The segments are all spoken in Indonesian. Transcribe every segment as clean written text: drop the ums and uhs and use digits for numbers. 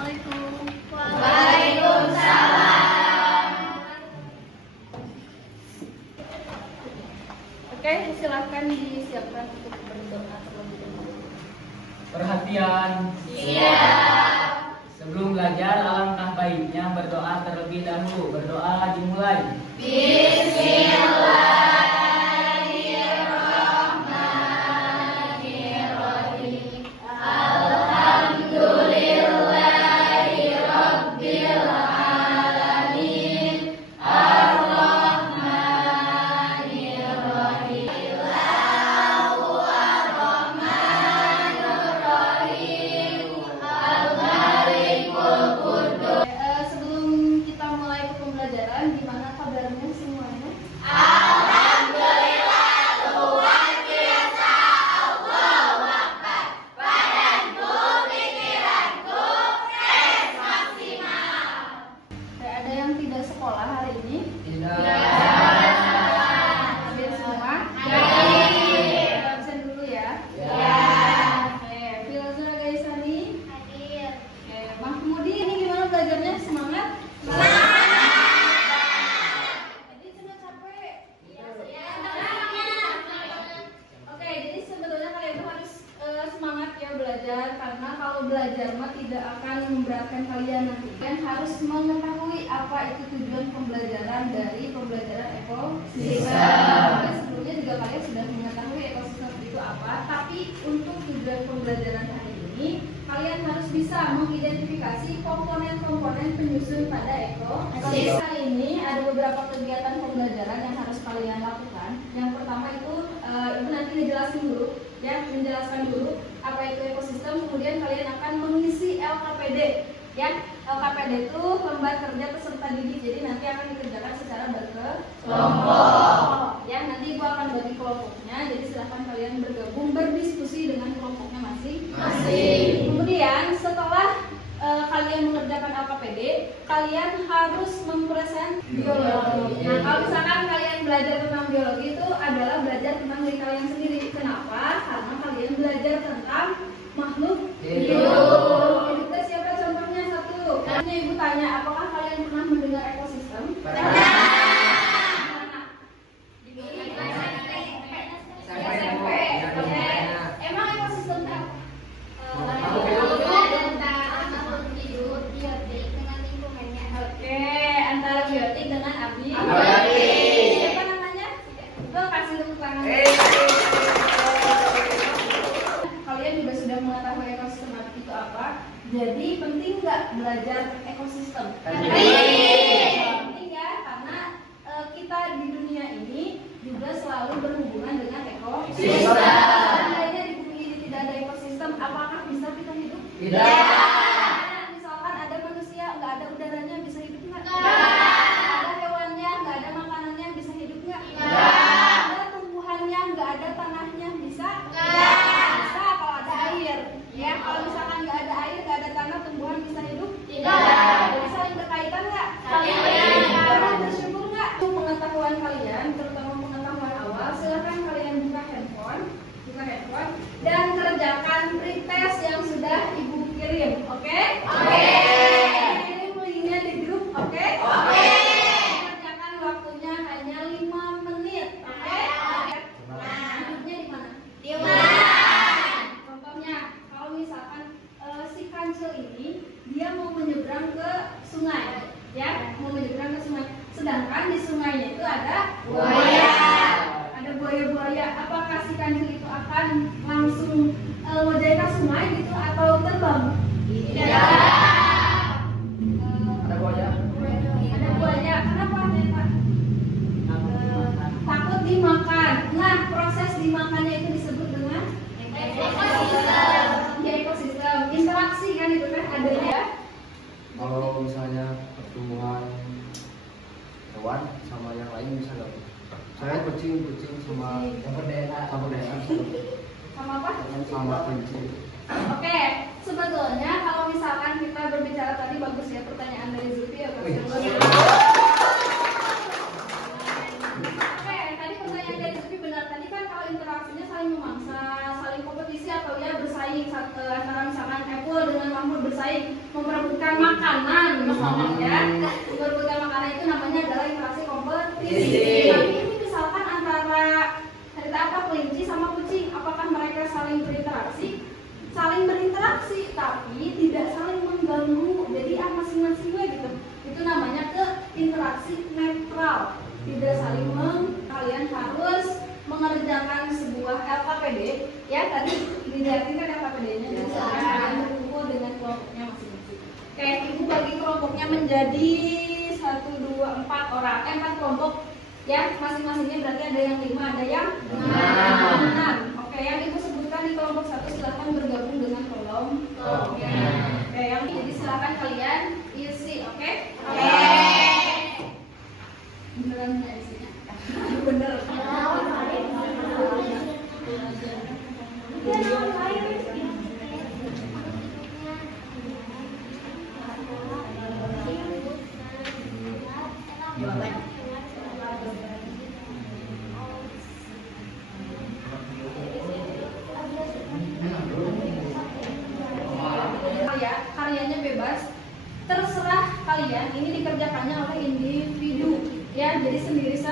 Assalamualaikum. Waalaikumsalam. Oke, silakan disiapkan untuk berdoa terlebih dahulu. Perhatian. Siap. Sebelum belajar, alangkah baiknya berdoa terlebih dahulu. Berdoa dimulai. Bismillahirrahmanirrahim. Alhamdulillahirabbil alamin. Ar-Rahmanirrahim. Allahu Ar-Rahmanirrahim. Al-Malikul Qudus. Sebelum kita mulai ke pembelajaran, gimana kabarnya semuanya? Alhamdulillah, luar biasa. Allahu Akbar. Badanku, pikiranku, fresh maksimal. Ada yang tidak sekolah hari ini? Tidak. Hadir semua? Hadir. Absen dulu ya. Ya. Oke, Filzura Gaisani. Hadir. Oke, Mahmudi, ini gimana belajarnya? Semangat? Jadi sudah capek. Oke, jadi sebetulnya kalian tuh harus semangat ya belajar, karena kalau belajar mah tidak akan memberatkan kalian nanti. Kalian harus mengetahui apa itu tujuan pembelajaran dari pembelajaran ekosistem. Nah, sebelumnya juga kalian sudah mengetahui ekosistem itu apa, tapi untuk tujuan pembelajaran hari ini kalian harus bisa mengidentifikasi komponen-komponen penyusun pada ekosistem. Kali ini ada beberapa kegiatan pembelajaran yang harus kalian lakukan. Yang pertama itu ibu nanti ngejelasin dulu, ya, menjelaskan dulu apa itu ekosistem. Kemudian kalian akan mengisi LKPD, ya. LKPD itu lembar kerja peserta didik. Jadi nanti akan dikerjakan secara berkelompok. Ya, nanti ibu akan bagi kelompoknya. Jadi silahkan kalian bergabung berdiskusi dengan kelompoknya masing-masing. Kemudian setelah kalian mengerjakan LKPD, kalian harus mempresent biologi. Nah, kalau misalkan kalian belajar tentang biologi itu adalah belajar tentang diri kalian sendiri. Kenapa? Karena kalian belajar tentang makhluk hidup. Itu siapa contohnya? Satu. Karena ibu tanya, apakah kalian pernah mendengar ekosistem? Emang ekosistem itu apa? Oke, antara biotik dengan abiotik. Siapa namanya? Gue kasih tepuk tangan. Kalian juga sudah mengetahui ekosistem itu apa. Jadi penting nggak belajar ekosistem? Penting ya, karena kita di dunia ini juga selalu berhubungan dengan ekosistem. Seandainya di bumi ini tidak ada ekosistem, apakah bisa kita hidup? Tidak. Misalkan ada manusia, nggak ada udaranya, bisa hidup nggak? Nggak. Ada hewannya, nggak ada makanannya, bisa hidup nggak? Nggak. Ada tumbuhannya, nggak ada tanahnya, bisa? Nggak. Bisa kalau ada air. Ya, kalau misalkan nggak ada air, nggak ada tanah, tumbuhan bisa hidup? Tidak. Jadi saling berkaitan nggak? Saling berkaitan. Kalian bersyukur nggak? Pengetahuan kalian, terutama pengetahuan awal, silakan kalian buka handphone, dan kerjakan pretest yang sudah ibu kirim, oke? Oke. Kirim linknya di grup, oke? Oke. Kerjakan waktunya hanya 5 menit, oke? Duduknya di mana? Di mana? Contohnya, kalau misalkan si kancil ini dia mau menyeberang ke sungai, ya, mau menyeberang ke sungai. Sedangkan di sungainya itu ada Buaya. ada buaya-buaya. Apakah si kancil itu akan langsung ngojek ke sungai gitu atau terbang? Tidak. Ada buaya. Ada buaya. Kenapa? Takut dimakan. Nah, proses dimakannya itu disebut dengan Ekosistem. ya, ekosistem. Interaksi kan itu kan adanya. Kalau misalnya pertumbuhan hewan sama yang lain bisa nggak? Saya kucing sama daerah Sama apa? sama kucing. Oke, sebetulnya kalau misalkan kita berbicara tadi bagus ya pertanyaan dari Zulfi ya. Oke, tadi pertanyaan dari Zulfi benar. Tadi kan kalau interaksinya saling memangsa, saling kompetisi atau ya bersaing antara misalkan Apple dengan Mahmud bersaing memperebutkan Isi. Tapi ini misalkan antara cerita apa kelinci sama kucing, apakah mereka saling berinteraksi? Saling berinteraksi, tapi tidak saling mengganggu. Jadi masing-masingnya gitu. Itu namanya interaksi netral. Tidak saling kalian harus mengerjakan sebuah LKPD. Ya tadi dilihatin kan LKPD-nya. Jadi silakan kalian berkumpul dengan kelompoknya masing-masing. Oke, ibu bagi kelompoknya menjadi 1, 2, 4 orang, 4 kelompok. Ya, masing-masingnya berarti ada yang 5, ada yang 6. Oke, yang ibu sebutkan di kelompok 1 silakan bergabung dengan kelompoknya. Oke, yang jadi silakan kalian isi, oke? Oke. Beneran nggak isinya? Bener. Karyanya bebas, terserah kalian. Ini dikerjakannya oleh individu, ya, jadi sendiri.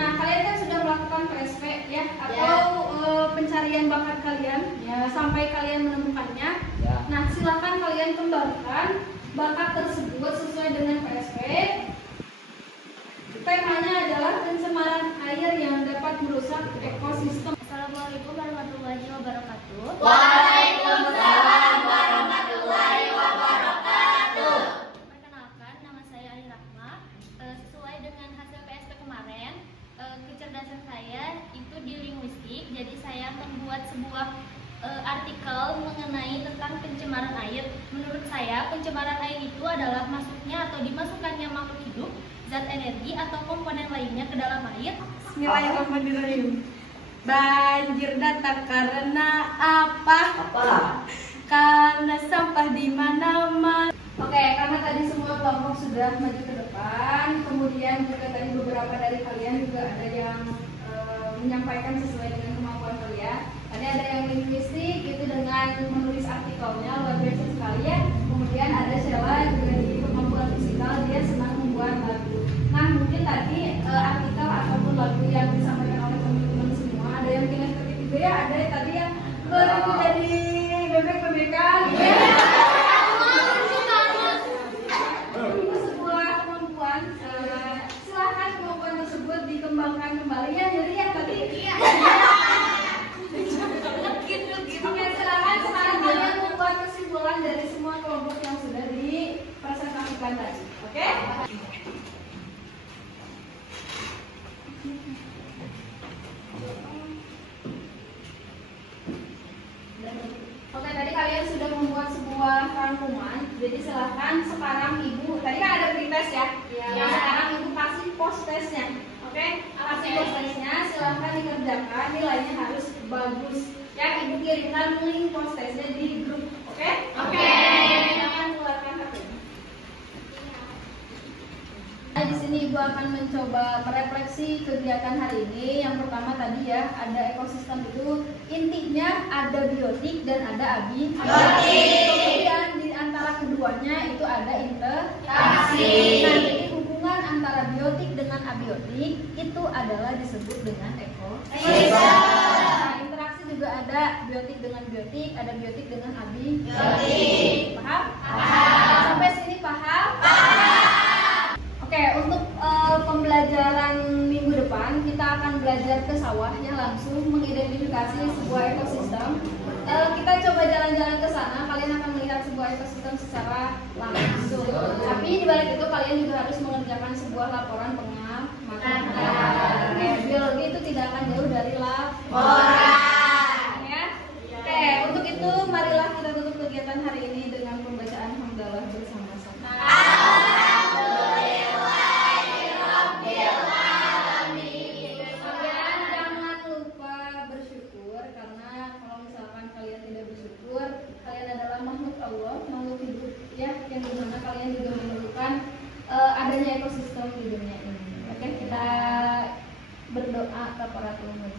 Nah, kalian kan sudah melakukan PSP, ya, atau pencarian bakat kalian, ya, sampai kalian menemukannya. Nah, silakan kalian kembangkan bakat tersebut sesuai dengan PSP. Temanya adalah pencemaran air yang dapat merusak ekosistem. Assalamualaikum warahmatullahi wabarakatuh. Waalaikumsalam warahmatullahi wabarakatuh. Perkenalkan, nama saya Ali Rahma. Sesuai dengan hasil PSP kemarin, kecerdasan saya itu di linguistik. Jadi saya membuat sebuah artikel mengenai tentang pencemaran air. Menurut saya, pencemaran air itu adalah masuknya atau dimasukkannya makhluk hidup, zat energi atau komponen lainnya ke dalam air. Bismillahirrahmanirrahim. Banjir datang karena apa? Karena sampah di mana-mana. Oke, karena tadi semua kelompok sudah maju ke depan, kemudian juga tadi beberapa dari kalian juga ada yang menyampaikan sesuai dengan kemampuan kalian. Tadi ada yang linguistik itu dengan menulis artikelnya luar biasa sekali ya. Kemudian ada Sheila juga di kemampuan fisikal, dia senang membuat lagu. Nah, mungkin tadi artikel ataupun lagu yang disampaikan oleh teman-teman semua, ada yang kinestetik juga ya, ada yang tadi yang lagu jadi bebek-bebekan. Itu sebuah kemampuan. Silahkan kemampuan tersebut dikembangkan kembali ya. Jadi yang tadi silakan sekarang kalian membuat kesimpulan dari semua kelompok yang sudah dipresentasikan tadi. Oke? Oke, tadi kalian sudah membuat sebuah rangkuman. Jadi silahkan sekarang ibu, tadi kan ada pretest ya. Yang sekarang ibu kasih post testnya. Oke? Kasih post testnya, silahkan dikerjakan. Nilainya harus bagus. Ya, ibu kirimkan link post testnya di grup. Oke? Silahkan keluarkan HP-nya. Nah, di sini ibu akan mencoba merefleksi kegiatan hari ini. Yang pertama tadi ya, ada ekosistem itu intinya ada biotik dan ada abiotik. Kemudian di antara keduanya itu ada interaksi. Nah, jadi hubungan antara biotik dengan abiotik itu adalah disebut dengan ekosistem. Nah, interaksi juga ada biotik dengan biotik, ada biotik dengan abiotik. Paham? Sampai sini paham? Oke, untuk pembelajaran minggu depan kita akan belajar ke sawah ya, langsung mengidentifikasi sebuah ekosistem. Kita coba jalan-jalan ke sana, kalian akan melihat sebuah ekosistem secara langsung. Tapi di balik itu kalian juga harus mengerjakan sebuah laporan pengamatan. Biologi itu tidak akan jauh dari laporan. Ya. Oke, untuk itu marilah kita tutup kegiatan hari ini dengan pembacaan hamdalah bersama-sama. Allah, makhluk hidup ya, yang dimana kalian juga memerlukan adanya ekosistem di dunia ini. Oke, kita berdoa kepada Tuhan.